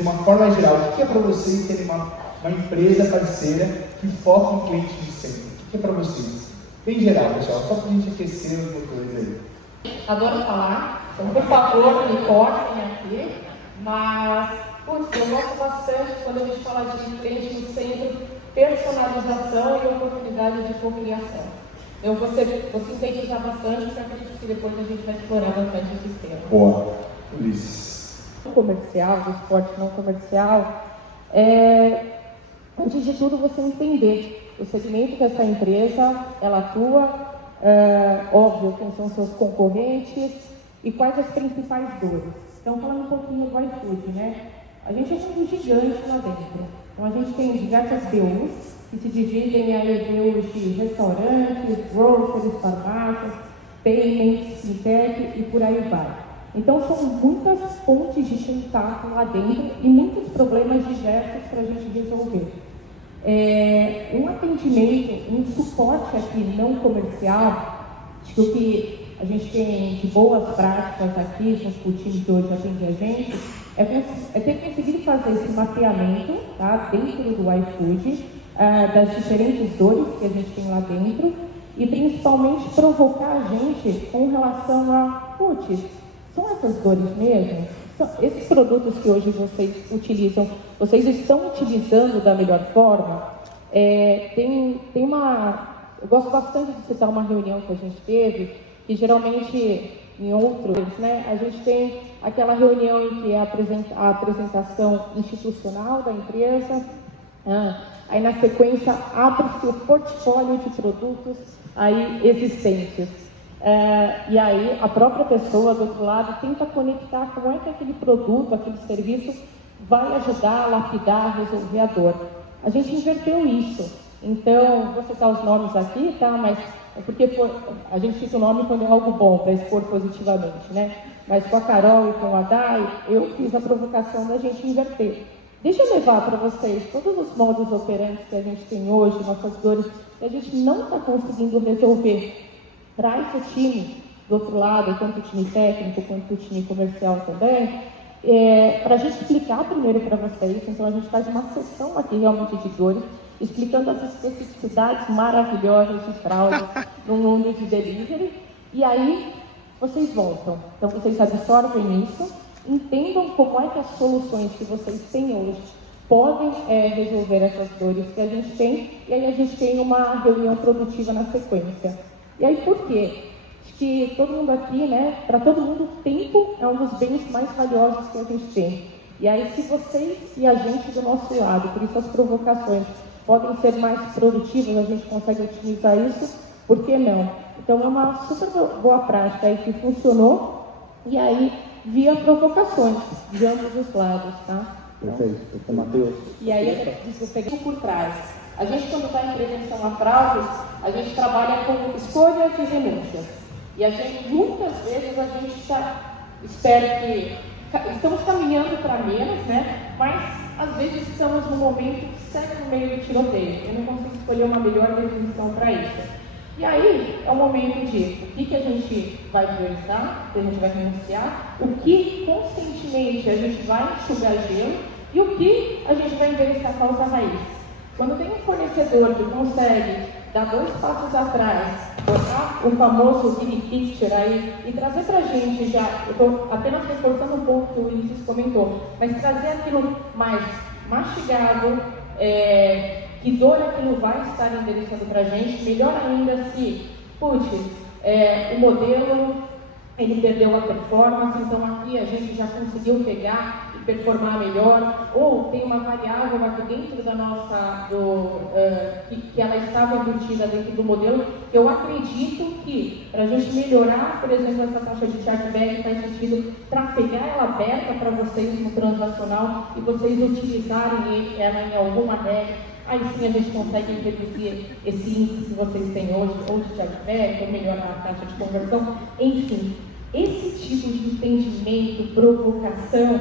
De uma forma geral, o que é para vocês terem uma empresa parceira que foca em cliente de sempre? O que é para vocês? Bem geral, pessoal, só para a gente aquecer os motores aí. Adoro falar, então por favor me cortem aqui, mas eu gosto bastante quando a gente fala de cliente no centro, personalização e oportunidade de cocriação. Eu vou sintetizar bastante, porque acredito que depois a gente vai explorar bastante o sistema. Boa, Ulisses. O comercial, do esporte não comercial, antes de tudo você entender o segmento que essa empresa ela atua, óbvio, quem são seus concorrentes e quais as principais dores. Então, falando um pouquinho do iFood, né? A gente é um gigante lá dentro. Então, a gente tem diversas BUs que se dividem em BUs de restaurantes, groceries, farmácias, payments, fintech e por aí vai. Então, são muitas pontes de contato lá dentro e muitos problemas diversos para a gente resolver. Um atendimento, um suporte aqui não comercial, acho que o que a gente tem de boas práticas aqui, com o time que hoje atende a gente, é ter conseguido fazer esse mapeamento, tá, dentro do iFood, das diferentes dores que a gente tem lá dentro e principalmente provocar a gente com relação a, são essas dores mesmo? Esses produtos que hoje vocês utilizam, vocês estão utilizando da melhor forma? Eu gosto bastante de citar uma reunião que a gente teve, que geralmente em outros, né, a gente tem aquela reunião em que é a apresentação institucional da empresa, aí na sequência abre-se o portfólio de produtos aí existentes. E aí a própria pessoa do outro lado tenta conectar como é que aquele produto, aquele serviço vai ajudar a lapidar, a resolver a dor. A gente inverteu isso. Então, vou citar os nomes aqui, tá? Mas é porque a gente cita o nome quando é algo bom, para expor positivamente, né? Mas com a Carol e com a Dai, eu fiz a provocação da gente inverter. Deixa eu levar para vocês todos os modos operantes que a gente tem hoje, nossas dores, que a gente não está conseguindo resolver. Traz o time do outro lado, tanto o time técnico quanto o time comercial também, para a gente explicar primeiro para vocês. Então a gente faz uma sessão aqui realmente de dores, explicando as especificidades maravilhosas de fraude no mundo de delivery, e aí vocês voltam. Então vocês absorvem isso, entendam como é que as soluções que vocês têm hoje podem resolver essas dores que a gente tem, e aí a gente tem uma reunião produtiva na sequência. E aí por quê? Acho que todo mundo aqui, né, para todo mundo, o tempo é um dos bens mais valiosos que a gente tem. E aí se vocês e a gente do nosso lado, por isso as provocações, podem ser mais produtivas, a gente consegue otimizar isso, por que não? Então é uma super boa prática aí que funcionou, e aí via provocações de ambos os lados, tá? Perfeito, Matheus. E aí, desculpa, peguei por trás. A gente, quando está em prevenção a fraudes, a gente trabalha com escolhas e renúncias. E a gente, muitas vezes, a gente espera que estamos caminhando para menos, né? Mas, às vezes, estamos no momento certo no meio do tiroteio. Eu não consigo escolher uma melhor definição para isso. E aí, é o momento de o que a gente vai priorizar, o que a gente vai renunciar, o que, conscientemente, a gente vai enxugar gelo e o que a gente vai endereçar a causa raiz. Quando tem um fornecedor que consegue dar 2 passos atrás, botar o famoso mini picture aí e trazer para a gente já, eu estou apenas reforçando um pouco o que o Ulisses comentou, mas trazer aquilo mais mastigado, que dor aquilo vai estar endereçando para a gente, melhor ainda se, o modelo, ele perdeu a performance, então aqui a gente já conseguiu pegar e performar melhor, ou tem uma variável aqui dentro da nossa, que ela estava embutida dentro do modelo, eu acredito que para a gente melhorar, por exemplo, essa taxa de chargeback faz sentido trafegar ela aberta para vocês no transacional e vocês utilizarem ela em alguma regra. Aí sim a gente consegue reduzir esse índice que vocês têm hoje, ou de chargeback, ou melhorar a taxa de conversão, enfim. Esse tipo de entendimento, provocação,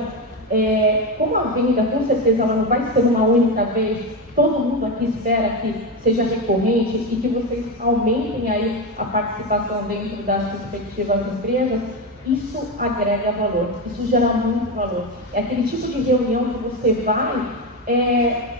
como a venda, com certeza ela não vai ser uma única vez, todo mundo aqui espera que seja recorrente e que vocês aumentem aí a participação dentro das respectivas empresas. isso agrega valor, isso gera muito valor. É aquele tipo de reunião que você vai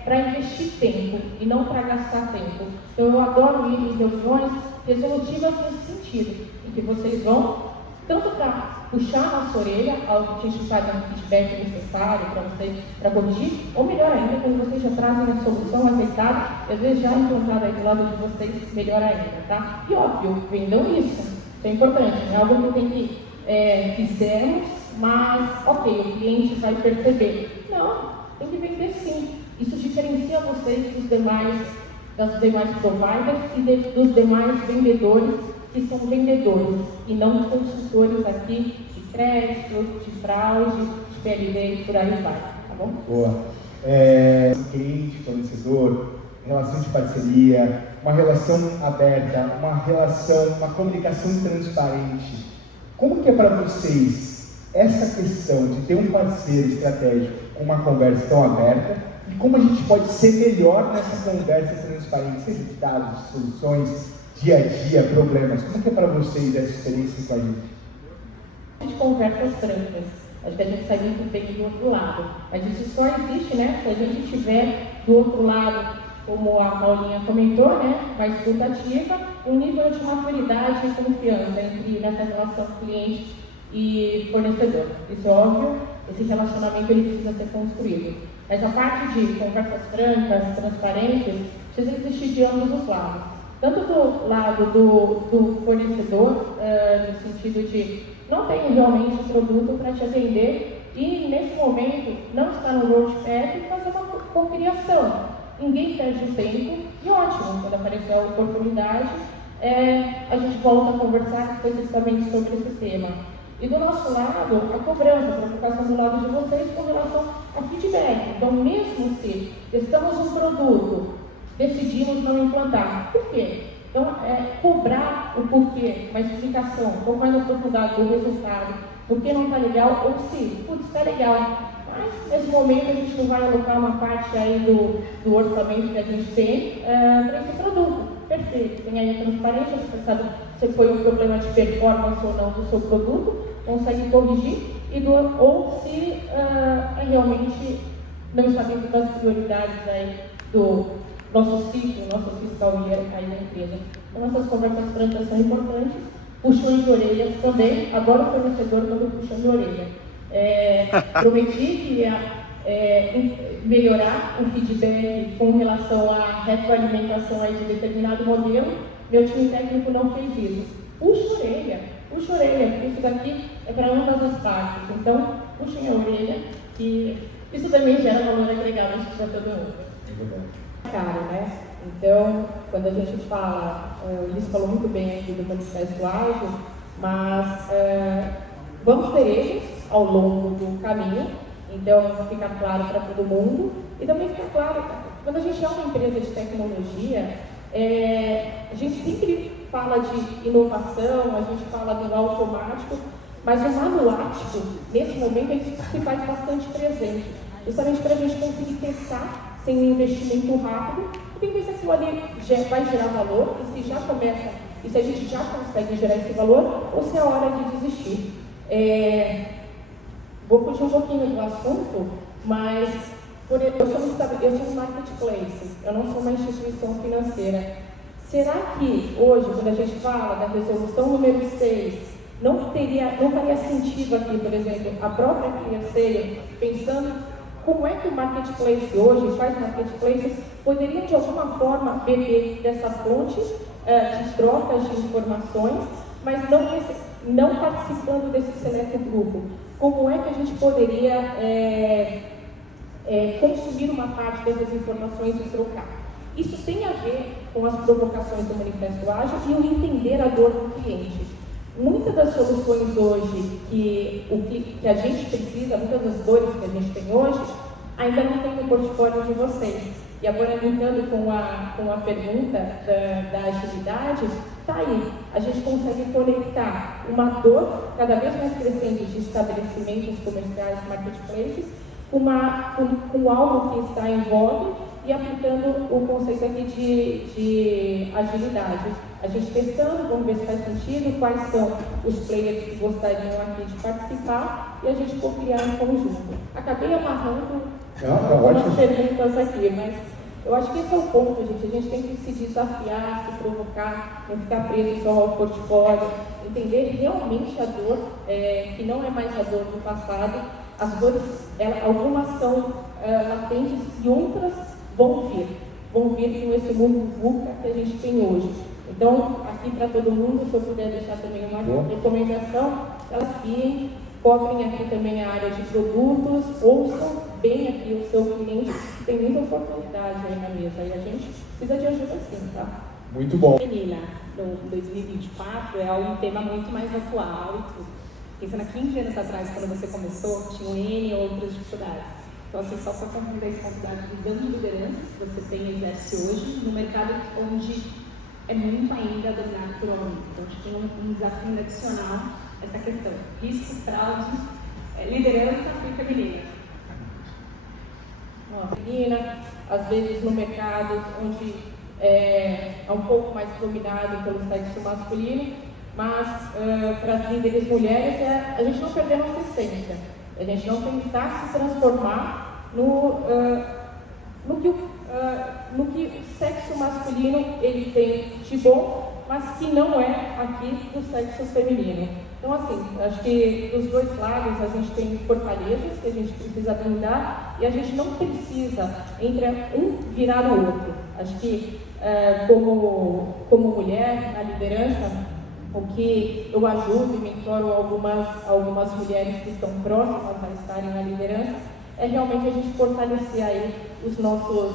para investir tempo e não para gastar tempo. Então eu adoro ir em reuniões resolutivas nesse sentido, em que vocês vão tanto para puxar a nossa orelha, algo que a gente está dando feedback necessário para você, para corrigir, ou melhor ainda, quando vocês já trazem a solução azeitada, às vezes já implantada aí do lado de vocês, melhor ainda, tá? E óbvio, vendam isso é importante, é algo que tem que fizemos, mas ok, o cliente vai perceber. Não, tem que vender sim. Isso diferencia vocês das demais providers e dos demais vendedores que são vendedores e não consultores aqui de crédito, de fraude, de PLD e por aí vai, tá bom? Boa. Cliente, fornecedor, relação de parceria, uma relação aberta, uma comunicação transparente. Como que é para vocês essa questão de ter um parceiro estratégico com uma conversa tão aberta e como a gente pode ser melhor nessa conversa transparente, seja de dados, de soluções, dia a dia, problemas? Como que é para vocês essa experiência com a gente? De conversas francas. Acho que a gente sai muito bem do outro lado. Mas isso só existe, né, se a gente estiver do outro lado, como a Paulinha comentou, né, mais escutativa, um nível de maturidade e confiança nessa relação cliente e fornecedor. Isso é óbvio, esse relacionamento ele precisa ser construído. Mas a parte de conversas francas, transparentes, precisa existir de ambos os lados. Tanto do lado do fornecedor, no sentido de não tenho realmente produto para te atender e nesse momento não está no roadmap e fazer uma cocriação. Ninguém perde o tempo e ótimo, quando aparecer a oportunidade, a gente volta a conversar especificamente sobre esse tema. E do nosso lado, a cobrança, a preocupação do lado de vocês com relação ao feedback. Então, mesmo se testamos um produto, decidimos não implantar. Por quê? Então, cobrar o porquê, uma explicação, um pouco mais aprofundada do resultado, por que não está legal, ou se, putz, está legal, mas nesse momento a gente não vai alocar uma parte aí do orçamento que a gente tem para esse produto. Perfeito, tem aí a transparência, você sabe se foi um problema de performance ou não do seu produto, consegue corrigir, ou se realmente não está dentro das prioridades aí do nosso ciclo, nosso fiscal year aí na empresa. Então essas conversas francas são importantes, puxões de orelhas também, adoro o fornecedor quando puxa de orelha. Prometi que ia melhorar o feedback com relação à retroalimentação aí de determinado modelo, meu time técnico não fez isso. Puxa orelha, porque isso daqui é para ambas as partes, então puxem a orelha, que isso também gera valor agregado para todo mundo. Caro, né? Então, quando a gente fala, o Luiz falou muito bem aqui do manifesto ágil, mas vamos ter erros ao longo do caminho, então fica claro para todo mundo, e também fica claro, quando a gente é uma empresa de tecnologia, a gente sempre fala de inovação, a gente fala do automático, mas o manuático, nesse momento, ele se faz bastante presente, justamente para a gente conseguir testar sem um investimento rápido, e tem que ver se aquilo ali vai gerar valor, e se já começa, e se a gente já consegue gerar esse valor, ou se é hora de desistir. Vou fugir um pouquinho do assunto, mas eu sou um marketplace, eu não sou uma instituição financeira. Será que hoje, quando a gente fala da resolução número 6, não faria sentido aqui, por exemplo, a própria ClearSale, pensando como é que o marketplace hoje, quais marketplaces, poderiam de alguma forma beber dessa fonte de trocas de informações, mas não participando desse seleto grupo? Como é que a gente poderia consumir uma parte dessas informações e trocar? Isso tem a ver com as provocações do Manifesto Ágil e o entender a dor do cliente. Muitas das soluções hoje que a gente precisa, muitas das dores que a gente tem hoje, ainda não tem no portfólio de vocês. E agora, linkando com a pergunta da agilidade, está aí. A gente consegue conectar uma dor cada vez mais crescente de estabelecimentos comerciais, marketplaces, com algo que está em voga e aplicando o conceito aqui de agilidade. A gente testando, vamos ver se faz sentido, quais são os players que gostariam aqui de participar e a gente co-criar em conjunto. Acabei amarrando algumas perguntas aqui, mas eu acho que esse é o ponto, gente. A gente tem que se desafiar, se provocar, não ficar preso só ao portfólio, entender realmente a dor, que não é mais a dor do passado. As dores, algumas são latentes e outras vão vir com esse mundo VUCA que a gente tem hoje. Então, aqui para todo mundo, se eu puder deixar também uma recomendação, elas viem, cobrem aqui também a área de produtos, ouçam bem aqui o seu cliente, tem muita oportunidade aí na mesa e a gente precisa de ajuda sim, tá? Muito bom. Menina, no 2024 é um tema muito mais atual e tudo. Pensando há 15 anos atrás, quando você começou, tinha N outras dificuldades. Então, assim, só para compreender esse ponto da visão de liderança que você tem e exerce hoje, no mercado onde é muito ainda dominado por homens. Então, a gente tem um desafio adicional essa questão. Risco, fraude, liderança e feminina. Feminina, às vezes no mercado onde é um pouco mais dominado pelo sexo masculino, mas para as líderes mulheres a gente não perder nossa essência, a gente não tentar se transformar no que o sexo masculino ele tem de bom, mas que não é aqui do sexo feminino. Então, assim, acho que dos dois lados a gente tem fortalezas que a gente precisa blindar e a gente não precisa entre um virar o outro. Acho que como mulher na liderança, o que eu ajudo e mentoro algumas mulheres que estão próximas a estarem na liderança é realmente a gente fortalecer aí as nossas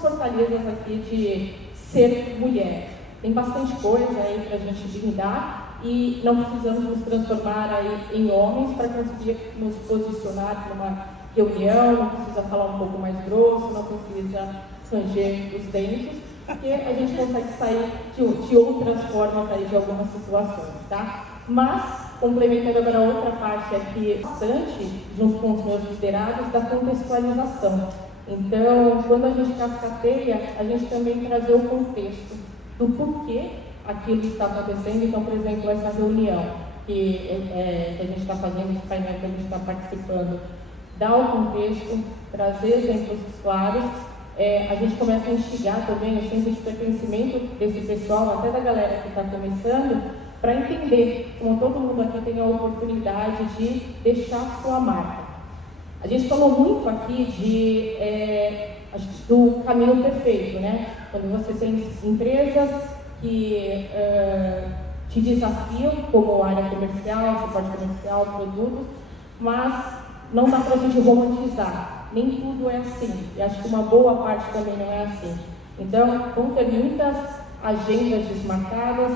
fortalezas aqui de ser mulher. Tem bastante coisa aí para a gente blindar e não precisamos nos transformar aí em homens para conseguir nos posicionar numa reunião, não precisa falar um pouco mais grosso, não precisa ranger os dentes, porque a gente consegue sair de outras formas aí de algumas situações, tá? Mas, complementando agora a outra parte aqui, bastante, junto com os meus liderados, da contextualização. Então, quando a gente cascateia, a gente também trazer o contexto do porquê aquilo está acontecendo. Então, por exemplo, essa reunião que a gente está fazendo, esse painel que a gente está participando, dá o contexto, trazer exemplos claros, a gente começa a instigar também o senso de pertencimento desse pessoal, até da galera que está começando, para entender como todo mundo aqui tem a oportunidade de deixar sua marca. A gente falou muito aqui do caminho perfeito, né? Quando você tem empresas que te desafiam, como área comercial, suporte comercial, produtos, mas não dá para a gente romantizar. Nem tudo é assim. E acho que uma boa parte também não é assim. Então, vão ter muitas agendas desmarcadas,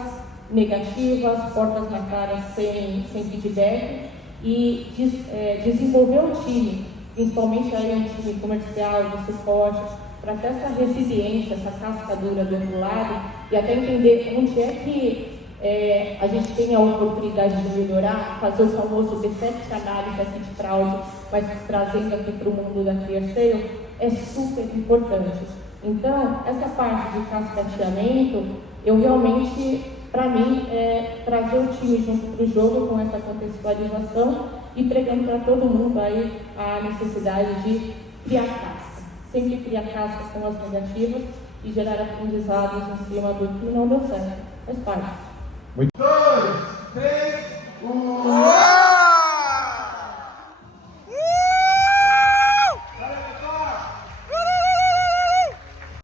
negativas, portas na cara sem feedback, e desenvolver o time, principalmente aí um time comercial, de suporte, para ter essa resiliência, essa casca dura do outro lado, e até entender onde é que a gente tem a oportunidade de melhorar, fazer o famoso defect análise aqui de fraude, mas trazendo aqui para o mundo da Clear Sale, é super importante. Então, essa parte de cascateamento, eu realmente, para mim, trazer o time junto para o jogo com essa contextualização e pregando para todo mundo aí a necessidade de criar casca. Sempre criar casca com as negativas e gerar aprendizados em cima do que não deu certo. Faz parte. Muito